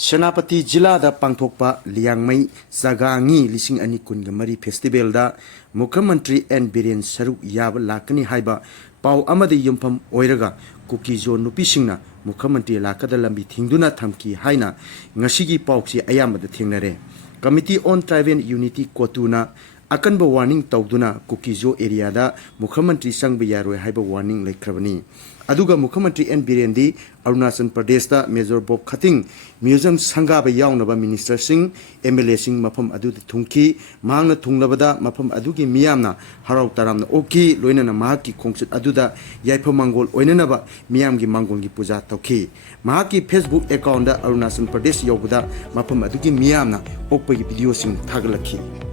Senapati Jilla da Pangthokpa Liangmai Sagangi Lising Ani Kungamari Festival da Mukhamantri N Biren Saruk Yab Lakani Haiba Pau Amadi Yumpam Oiraga Kuki zo nupi singna Mukhamantri Lakada lambi thingduna thamki haina ngasigi pauksi ayamada thingnare. Committee on Tribal Unity Kotuna akanba warning tawduna Kuki zo area da Mukhamantri sangba yaroi haiba warning laikhrabani. Aduga Mukhamantri N Biren di Arunachal Pradesh da Major Bob Khating Museum Sangaba yawnaba Minister Singh MLA Singh mafam adu thungki mangna thunglabada mafam adugi miyamna harau taramna oki loinana mahaki khongchut aduda yaipha mangol oinanaba miyamgi mangolgi puja tawki mahaki Facebook account da Arunachal Pradesh yawbada mafam adugi miyamna okpagi video sing thagalakhi.